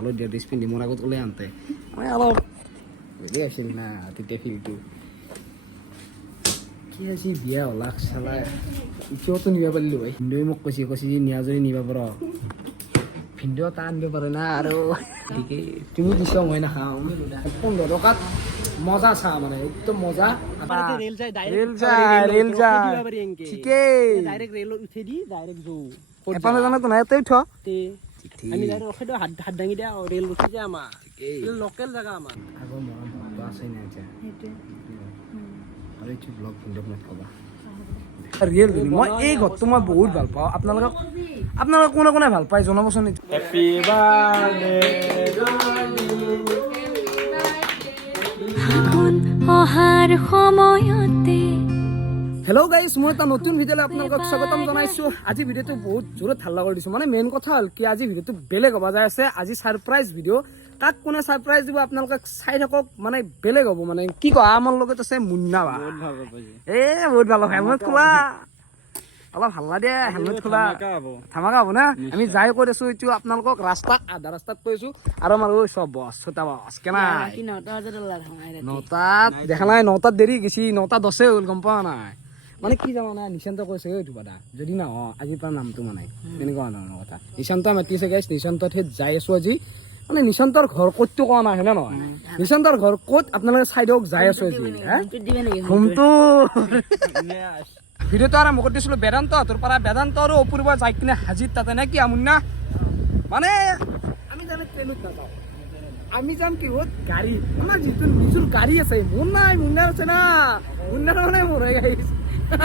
Kalau dia dispin di murah aku tuh ante. Kalau dia sih nah titik itu. Kia sih dia olah salah. Itu tuh nih apa lu? Indo mau kosi nih aja nih apa bro? Indo tan be pernah aduh. Cuma di sini mau nak ham. Pun dokat মজা চা মানে একদম মজা আমাদের rail যায় rail যায় ঠিক আছে ডাইরেক্ট রেল উঠে দি ডাইরেক্ট যাও এপালে জানা তো না এতে উঠ তে আমি ডাইরেক্ট ওখানে হাত ডাঙি দিয়া রেল উঠে যায় আমা এই লোকাল জায়গা আমা আগো মৰম তো আছে না এটা আৰু এই ব্লগ ভিডিও বনাই কবা ৰিয়েল মই এই ঘৰটো মই বহুত ভাল পাওঁ আপোনালোক কোনে ভাল পায় জনাবচোন হ্যাপি বাৰ্থডে অহাৰ সময়তে হেল্ল' গাইজ মই এটা নতুন ভিডিঅ'লৈ আপোনালোকক স্বাগতম জনাইছোঁ আজি ভিডিঅ'টো বহুত জোৰত হাল্লা কৰি দিছোঁ মানে মেইন কথা হ'ল কি আজি ভিডিঅ'টো বেলেগ হ'ব যায় আছে আজি ছাৰপ্ৰাইজ ভিডিঅ' তাক কোনে ছাৰপ্ৰাইজ দিব আপোনালোকে চাই থাকক মানে বেলেগ হ'ব মানে কি কয় আমাৰ লগত আছে মুন্না বা বহুত ভাল হ'ব হেলমেট খোলা অলপ হাল্লা দিয়ে হেলমেট খোলা ধামাকা হ'ব না আমি যাই কৈ আছোঁ এইটো আপোনালোকক ৰাস্তা আধা ৰাস্তাত কৈছোঁ আৰু আমাৰ চব বছ ছটা বছ কেনা নটাত দেখা নাই নটাত দেৰি গেছি 9:10 হ'ল গম পোৱা নাই মানে কি জানো না নিশান্ত কৈছে এইটো বাদা যদি না আজিৰ পৰা নামটো মানে তেনেকুৱা ধৰণৰ কথা নিশান্ত মাতিছে গাইছ নিশান্তত সেই যাই আছোঁ আজি মানে নিশান্তৰ ঘৰ ক'তটো কোৱা নাই হয়নে নহয় নিশান্তৰ ঘৰ ক'ত আপোনালোকে চাইডক যাই আছোঁ আজি হোমটো ভিডিঅ'টো আৰম্ভ কৰি দিছিলোঁ বেদান্ত তোৰ পৰা বেদান্ত আৰু অপূৰ্ব যাই কিনে হাজিত তাতে নে কি আমুন্না মানে আমি জানে ট্ৰেইনত নাযাওঁ আমি যাম কি হ'ল গাড়ী আমাৰ যিটো নিজৰ গাড়ী আছে মুন্নাৰ আছে না মুন্নাৰ মানে মোৰ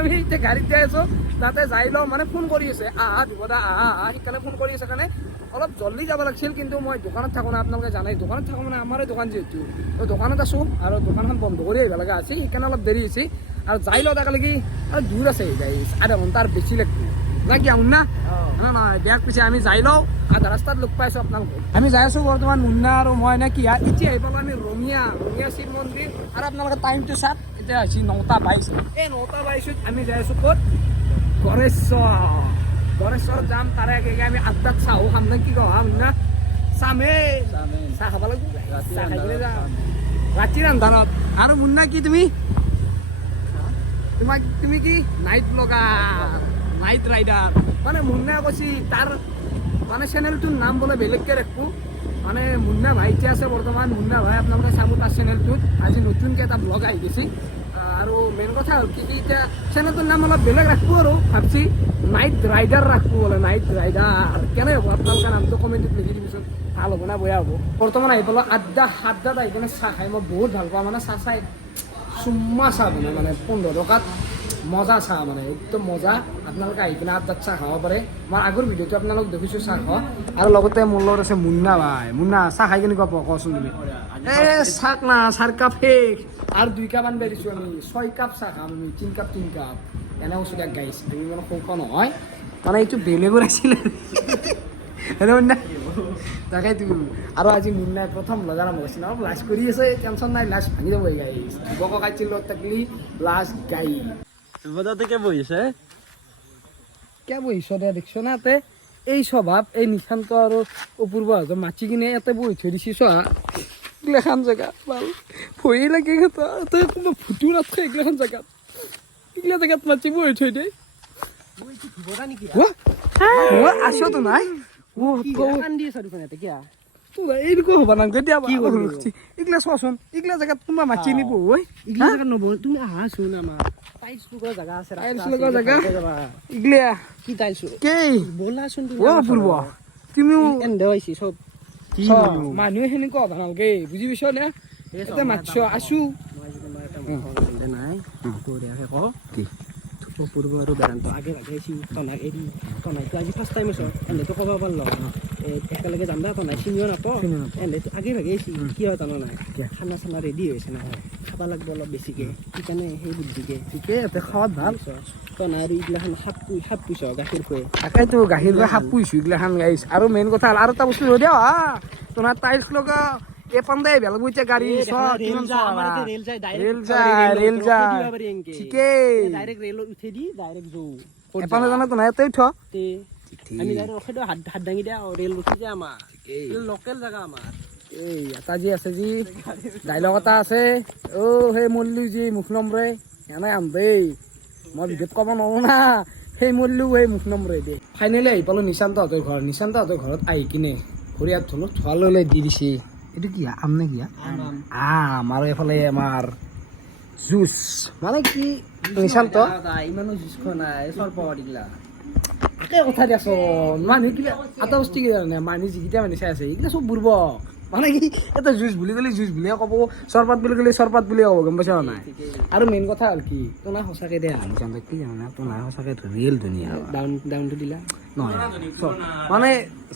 আমি এতিয়া গাড়ীত যাই আছোঁ তাতে যাই লওঁ মানে ফোন কৰি আছে আহা দিবদা আহা সেইকাৰণে ফোন কৰি আছে কাৰণে অলপ জল্দি যাব লাগিছিল কিন্তু মই দোকানত থাকোঁ না আপোনালোকে জানে দোকানত থাকোঁ মানে আমাৰে দোকান যিহেতু দোকানত আছোঁ আৰু দোকানখন বন্ধ কৰি আহিব লগা আছে সেইকাৰণে অলপ দেৰি হৈছে আৰু যাই লওঁ তালৈকে আৰু দূৰ আছে আধা ঘণ্টাৰ বেছি লাগিব না কি মুন্না নহয় বেয়াক পিছে আমি যাই লওঁ আধা ৰাস্তাত লগ পাইছোঁ আপোনালোকক আমি যাই আছোঁ বৰ্তমান মুন্না আৰু মই নে কি এতিয়া আহি পালোঁ আমি ৰঙিয়া শিৱ মন্দিৰ আৰু আপোনালোকে টাইমটো চাওক এতিয়া হৈছে 9:22 এই 9:22 আমি যাই আছোঁ ক'ত গড়েশ্বৰ যাম তাৰে আগে আমি 8টাত চাহো খাম নে কি কওঁ মুন্না চামেই চাহ খাব লাগিব চাহ খাই পেলাই যাম ৰাতি ৰান্ধানত আৰু মুন্না কি তুমি তুমি কি নাইট ব্লগাৰ নাইট ৰাইডাৰ মানে মুন্না কৈছি তাৰ মানে চেনেলটোৰ নাম বোলে বেলেগকৈ ৰাখোঁ মানে মুন্না ভাই এতিয়া আছে বৰ্তমান মুন্না ভাই আপোনালোকে চাব তাৰ চেনেলটোত আজি নতুনকৈ এটা ব্লগ আহি গৈছে আৰু মেইন কথা হ'ল কি এতিয়া চেনেলটোৰ নাম অলপ বেলেগ ৰাখোঁ আৰু ভাবছি নাইট ৰাইডাৰ ৰাখোঁ বোলে নাইট ৰাইডাৰ কেনে হ'ব আপোনালোকে নামটো কমেণ্টত লিখি দিবিচোন ভাল হ'ব না বেয়া হ'ব বৰ্তমান আহি পালোঁ 8টাত আহি কিনে চাহ খাই মই বহুত ভাল পাওঁ মানে চাহ চাই চুম্মা চাহ বনাই মানে 15 টকাত মজা চাহ মানে একদম মজা আপোনালোকে আহি কিনে 8টাত চাহ খাব পাৰে মই আগৰ ভিডিঅ'টো আপোনালোক দেখিছোঁ চাহ খোৱা আৰু লগতে মোৰ লগত আছে মুন্না ভাই মুন্না চাহ খাই কেনেকুৱা পাওঁ কচোন তুমি চাহ না 4 কাপ শেষ আৰু 2 কাপ আনবাই দিছোঁ আমি 6 কাপ চাহ খাম আমি 3 কাপ এনে কৈছোঁ দিয়ক গাইছ তুমি মানে সৌখ নহয় মানে এইটো বেলেগৰ আছিলে হেল্ল' মুন্না তাকেইতো আৰু আজি মুন্নাই প্ৰথম লগাৰ আৰম্ভ কৰিছে অলপ লাজ কৰি আছে টেনশ্যন নাই লাজ ভাঙি যাব গাইছ বক কাটিছিল লগত থাকিলি লাজ গাই বজাতে বহিছে কে বহিছ দে দেখছ না ইয়াতে এই স্বভাৱ এই নিশান্ত আৰু অপূৰ্ব মাতি কিনে ইয়াতে বহি থৈ দিছি চোৱা এইগিলাখান জেগা ভাল ভয়ে লাগে তই কোনোবা ফুটো নাথাকে এইগিলাখান জেগাত এইগিলা জেগাত মাতি বহি থৈ দে আছোতো নাই এইটো হ'ব না কেতিয়াবা এইগিলা চোৱাচোন এইগিলা জেগাত কোনোবা মাতি নিব তুমি আহা চোন আমাৰ টাইলছ লগৰ জায়গা আছে এইগিলা কি টাইলছ কি বলাচোন পূৰ্ব তুমিও এন্দাইছি চব মানুহে সেনেকুৱা হ'ব নালাগে বুজি পাইছ নে এতিয়া মাতছ আছো নাই কি পূৰ্ব আৰু বেদান্ত আগে আহিছি তনাক এৰি তনাইতো আজি ফাৰ্ষ্ট টাইম আছ এনেতো ক'ব পাৰিল একেলগে যাম দা তনাই চিনিও নাপাওঁ এনেতো আগে ভাগে আহিছি কি হয় জানো নাই খানা চানা ৰেডি হৈছে না খাব লাগিব অলপ বেছিকৈ সেইকাৰণে সেই বুদ্ধিকে ঠিকে ইয়াতে খোৱাত ভাল তনাই আৰু এইগিলাখান সাপ পুইছ গাখীৰ খুৱাই তাকেতো গাখীৰ খুৱাই সাপ পুহিছোঁ এইগিলাখান গাইছ আৰু মেইন কথা হ'ল আৰু এটা বস্তু হৈ দিয়া তোমাৰ টাইলছ লগা এই পাণ্ডে বেলেগ এতিয়া গাড়ী ৰেল যায় ঠিকে ডাইৰেক্ট ৰেলত উঠে দি ডাইৰেক্ট যাওঁ এপানে জানা তো নাই ইয়াতে উঠ আমি ডাইৰেক্ট হাত দাঙি দিয়া ৰেল উঠি যায় আমাৰ এই লোকেল জাগা আমাৰ এই এটা যি আছে যি ডাইলগ এটা আছে অ সেই মল্লু যি মুখ নম্বৰে এনে আম দেই মই ভিডিঅ'ত ক'ব নোৱাৰো না সেই মল্লু সেই মুখ নম্বৰে দে ফাইনেলি আহি পালোঁ নিশান্তহঁতৰ ঘৰ নিশান্তহঁতৰ ঘৰত আহি কিনে ভৰিয়াত থলোঁ থোৱা লৈ দি দিছে এইটো কি আম নে কি আম আৰু এইফালে আমাৰ জুচ মানে কি নিশান্ত ইমানো জুচ খোৱা নাই চৰপা দিলা একে কথা দিয়াচোন মানুহে কিবা এটা বস্তু কি জানে মানুহ যিকেইটা মানুহ চাই আছে এইকেইটা চব বুৰ্ব মানে কি এটা জুচ বুলি ক'লে জুচ বুলিয়ে ক'ব চৰপাত বুলি ক'লে চৰপাত বুলিয়ে ক'ব গম পাইছা নাই আৰু মেইন কথা হ'ল কি তোৰ নাই সঁচাকৈ দে নিশান্ত কি জানা তোৰ নাই সঁচাকৈ ৰিয়েল ধুনীয়া ডাউনটো দিলা নহয় মানে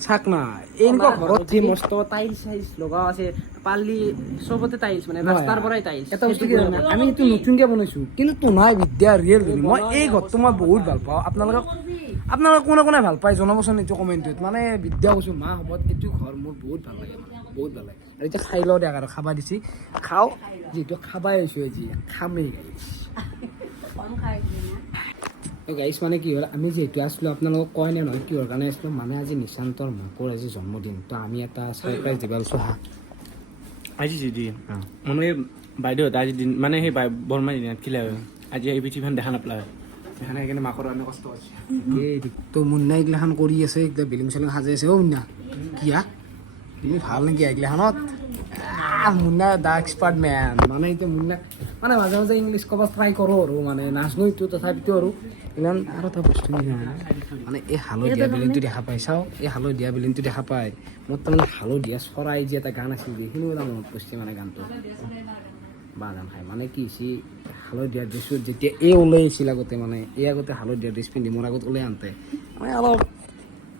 চাক না এনেকুৱা ঘৰত যি মস্ত টাইলছ চাইলছ লগাও আছে পাল্লি চবতে টাইলছ মানে ৰাস্তাৰ পৰাই টাইলছ এটা বস্তু কি জানা আমি এইটো নতুনকৈ বনাইছোঁ কিন্তু তোনাই বিদ্যা ৰিয়েল ধুনীয়া মই এই ঘৰটো মই বহুত ভাল পাওঁ আপোনালোকে কোনে কোনে ভাল পায় জনাবচোন এইটো কমেণ্টত মানে বিদ্যা কৈছোঁ মা হ'ব এইটো ঘৰ মোৰ বহুত ভাল লাগে মানে বহুত ভাল লাগে আৰু এতিয়া খাই লওঁ দিয়ক আৰু খাবা দিছি খাওঁ যিহেতু খাবাই আহিছোঁ আজি খামেই গাইছ মানে কি হ'ল আমি যিহেতু আছিলোঁ আপোনালোকক কয় নে নহয় কিহৰ কাৰণে আছিলোঁ মানে আজি নিশান্তৰ মাকৰ আজি জন্মদিন তো আমি এটা ছাৰপ্ৰাইজ দিব লৈছোঁ হা আজি যদি মানে বাইদেউহঁতে আজি দিন মানে সেই বৰমা দিনত খিলে আজি এই পৃথিৱীখন দেখা নাপায় সেইকাৰণে সেইকাৰণে মাকৰ কাৰণে কষ্ট হৈছে এই তো মুন্না এইগিলাখান কৰি আছে একদম বেলুন চেলুন সাজাই আছে অ' মুন্না কিয়া তুমি ভাল নেকি এইগিলাখানত মুন্না দা এক্সপাৰ্ট মেন মানে এতিয়া মুন্না মানে মাজে মাজে ইংলিছ ক'ব ট্ৰাই কৰোঁ আৰু মানে নাজানো এইটো তথাপিতো আৰু ইমান আৰু এটা বস্তু মানে এই হালধীয়া বিলিনটো দেখা পাই চাওঁ এই হালধীয়া বিলিনটো দেখা পাই মোৰ তাৰমানে হালধীয়া চৰাই যে এটা গান আছিল যে সেইখিনিও এটা মনত পৰিছে মানে গানটো বাদাম খাই মানে কি হৈছে হালধীয়া ড্ৰেছটো যেতিয়া এই ওলাই আহিছিল আগতে মানে এই আগতে হালধীয়া ড্ৰেছ পিন্ধি মোৰ আগত ওলাই আনতে মানে অলপ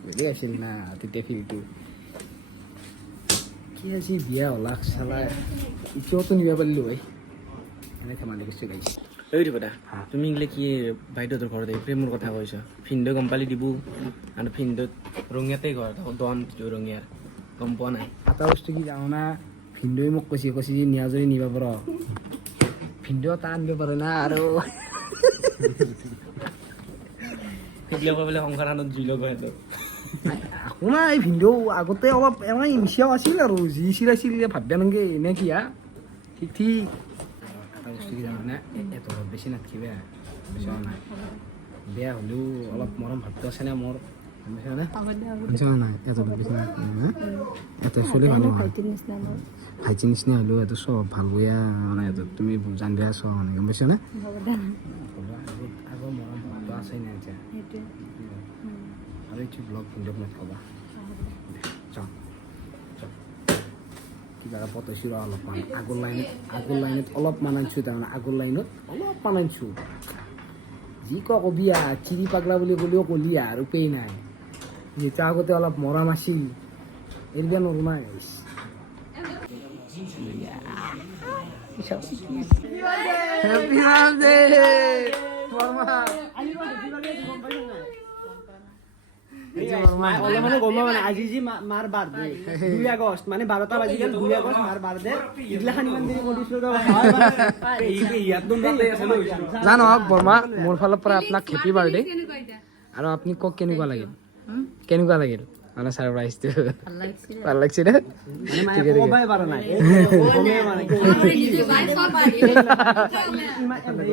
বেলেগ আছিল না তেতিয়া ফিলটো কি আজি বিয়া হলাক চালা এতিয়াওতো নিব পাৰিলোঁ হয় এনে ধেমালি কৰিছোঁ গাইছে এই দিব দা তুমি এইগিলা কি বাইদেউহঁতৰ ঘৰত আহি প্ৰেমৰ কথা কৈছা ভিনদেউ গম পালি দিব আৰু ভিনদেউত ৰঙিয়াতে ঘৰ দন ৰঙিয়া গম পোৱা নাই এটা বস্তু কি জানো না ভিনদেউৱে মোক কৈছে নিয়া যদি নিব পাৰ ভিনদেউ এটা আনিব পাৰে না আৰু সেইবিলাক কৈ পেলাই সংসাৰখনত জুই লগা সিহঁতৰ একো নাই ভিনদেউ আগতে অলপ এনে মিছিয়াও আছিল আৰু যি চিৰাইছিল ভাবিব নালাগে নে কি হা ঠিক ঠিক এটা বস্তু কি জানানে এত বেছি নাথাকিবা বুজিছা নাই বেয়া হ'লেও অলপ মৰম ভাবটো আছে নে মোৰ বুজিছা নাই এত বেছি নাথাকিবা এটা চলি ভাল নহয় ভাইটিৰ নিচিনা হ'লেও এইটো চব ভাল বেয়া মানে এইটো তুমি জানিবা চব মানে গম পাইছানে আগৰ মৰম ভাবটো আছে নাই এতিয়া আৰু এইটো ব্লগ ভিডিঅ'ত নথবা যাওঁ কিবা এটা পতাইছোঁ ৰ অলপমান আগৰ লাইনত অলপমান আনিছোঁ তাৰমানে আগৰ লাইনত অলপমান আনিছোঁ যি কবি চিৰি পাগলা বুলি ক'লেও কলি আৰু পেই নাই যিহেতু আগতে অলপ মৰম আছিল এৰিব নোৱাৰোঁ নাই হেপী বাৰ্থডে মানে গম মানে আজি যি মাৰ বাৰ্থডে 2 আগষ্ট মানে 12টা বাজি গেল 2 আগষ্ট মাৰ বাৰ্থডে ইগলাখান ইমান দেৰি কৰিছিলো জানো বৰ্মা মোৰ ফালৰ পৰা আপোনাক হেপী বাৰ্থডে আৰু আপুনি কওক কেনেকুৱা লাগিল মানে ছাৰপ্ৰাইজটো ভাল লাগছে নে ক'বাই পাৰা নাই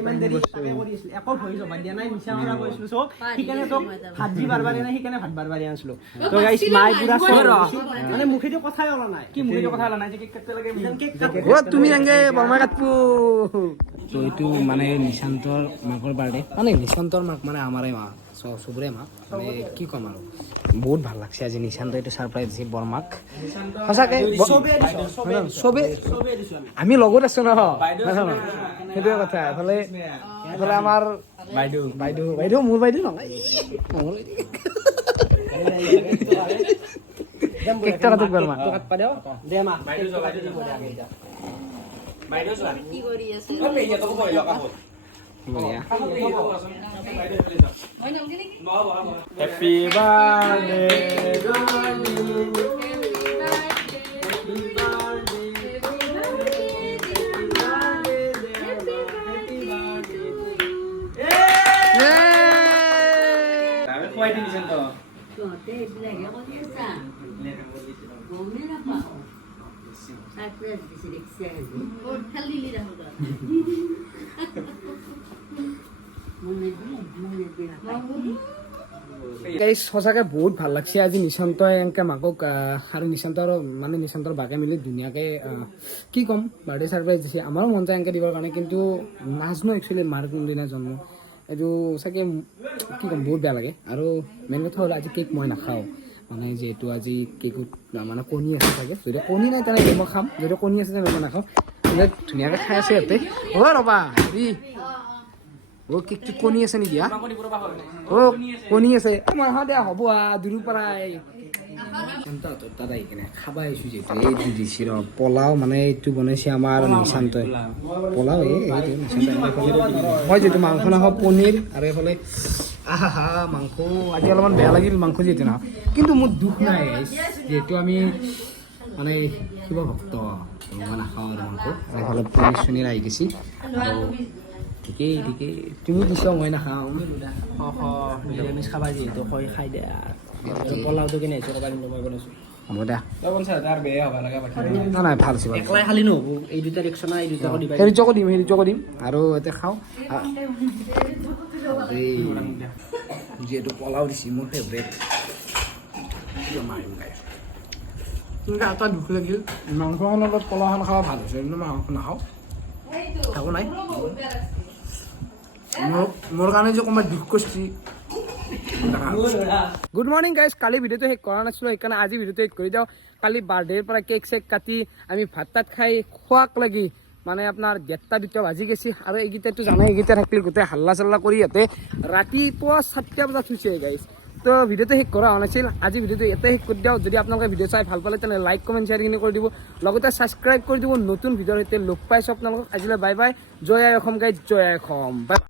ইমান দেৰি কৰিছিল একো ভয় জমা দিয়া নাই মিছা মাৰা কৰিছিলো চব সেইকাৰণে তোক ভাত যি বাৰবাৰ নাই সেইকাৰণে ভাত বাৰবাৰ আনিছিলো তো গাইছ মাই পুৰা মানে মুখেদি কথাই ওলা নাই কি মুখেদি কথা ওলা নাই যে কেক কাটতে লাগে কেক কাট তুমি এংগে বৰ্মা কাটবো তো এইটো মানে নিশান্তৰ মাকৰ বাৰ্থডে মানে নিশান্তৰ মাক মানে আমাৰে মা চবৰে মা মানে কি ক'ম আৰু বহুত ভাল লাগছে আজি নিশান্ত এইটো ছাৰপ্ৰাইজ দিছে বৰমাক সঁচাকৈ চবে আমি লগত আছো ন সেইটোৱে কথা এফালে আমাৰ বাইদেউ মোৰ বাইদেউ নহয় কেকটা কাটক বৰমা দে মা হেপী বাৰ্থডে খুৱাই দিছে তো সঁচাকৈ বহুত ভাল লাগছে আজি নিশান্তই এনেকৈ মাকক আৰু নিশান্তৰ মানে নিশান্তৰ বাকে মিলি ধুনীয়াকৈ কি ক'ম বাৰ্থডে ছাৰপ্ৰাইজ দিছে আমাৰো মন যায় এনেকৈ দিবৰ কাৰণে কিন্তু নাজানো একচুৱেলি মাৰ কোনদিনা জন্ম এইটো চাগে কি ক'ম বহুত বেয়া লাগে আৰু মেইন কথা হ'ল আজি কেক মই নাখাওঁ মানে যিহেতু আজি কেকত মানে কণী আছে চাগে যদি কণী নাই তেনেকৈ মই খাম যদি কণী আছে তেনেকৈ মই নাখাওঁ ধুনীয়াকৈ খাই আছে ইয়াতে অ' ৰ'বা হেৰি অ' কেকটোত কণী আছে নেকি অ' কণী আছে মই আহা দিয়া হ'ব দূৰৰ পৰাই তাত আহি কিনে খাব আহিছোঁ যিহেতু এইটো দিছে ৰ পোলাও মানে এইটো বনাইছে আমাৰ নিশান্তই পোলাও এইটো মই যিহেতু মাংস নাখাওঁ পনীৰ আৰু এইফালে আহা মাংস আজি অলপমান বেয়া লাগিল মাংস যিহেতু নাখাওঁ কিন্তু মোৰ দুখ নাই যিহেতু আমি মানে শিৱ ভক্ত মই নাখাওঁ আৰু মাংস এইফালে পনীৰ চনীৰ আহি গৈছে আৰু ঠিকেই তুমি দিছ মই নাখাওঁ নিৰামিষ খাবা যিহেতু খাই দে পোলাওটো কেনে হৈছে ৰ'বা কিন্তু মই বনাইছোঁ হ'ব দে নাই ভাল আছে একলাই খালি নহ'ব এই দুটা ৰিক্সনা এই দুটা দিবা হেৰিচকো দিম আৰু ইয়াতে খাওঁ যিহেতু পোলাও দিছে মোৰ ফেভৰেট মাৰিম গাই কিন্তু এটা দুখ লাগিল মাংসখনৰ লগত পোলাওখন খাব ভাল হৈছে কিন্তু মাংস নাখাওঁ একো নাই মোৰ কাৰণে যে অকণমান দুখ কৰিছে গুড মৰ্ণিং গাইজ কালি ভিডিঅ'টো শেষ কৰা নাছিলোঁ সেইকাৰণে আজি ভিডিঅ'টো শেষ কৰি দিওঁ কালি বাৰ্থডেৰ পৰা কেক চেক কাটি আমি ভাত তাত খাই খোৱাক লাগি মানে আপোনাৰ 1:30 বাজি গৈছে আৰু এইকেইটাতো জানাই এইকেইটা থাকিলে গোটেই হাল্লা চাল্লা কৰি ইয়াতে ৰাতিপুৱা 7টা বজাত শুইছে গাইজ তো ভিডিঅ'টো শেষ কৰা হোৱা নাছিল আজি ভিডিঅ'টো ইয়াতে শেষ কৰি দিওঁ যদি আপোনালোকে ভিডিঅ' চাই ভাল পালে তেনেহ'লে লাইক কমেণ্ট শ্বেয়াৰখিনি কৰি দিব লগতে ছাবস্ক্ৰাইব কৰি দিব নতুন ভিডিঅ'ৰ সৈতে লগ পাইছোঁ আপোনালোকক আজিলৈ বাই বাই জয় আই অসম গাইজ জয় আই অসম বাই